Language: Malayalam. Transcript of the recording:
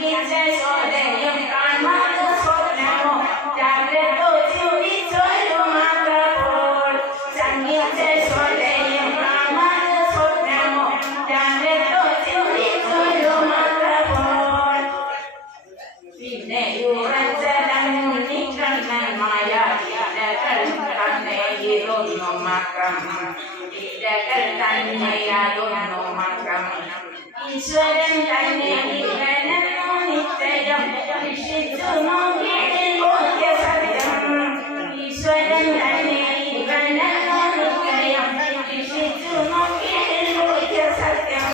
ശങ്കിച്ച ചോദയും കാണാതെ സ്വപ്നമോ ജാഗ്രത ചിന്തിച്ചൊരു മാത്രപ്പോൾ ശങ്കിച്ച ചോദയും കാണാതെ സ്വപ്നമോ ജാഗ്രത ചിന്തിച്ചൊരു മാത്രപ്പോൾ പിന്നെ യുവജനമുന്നിക്കണ്ണന്മായ ഇരകൾ തന്നെയിരുന്നു മക്കം ഇരകൾ തന്നെയായിരുന്നു മക്കം ഈശ്വരൻ തന്നെ ഇവനെന്നു നിശ്ചയം രക്ഷിച്ചു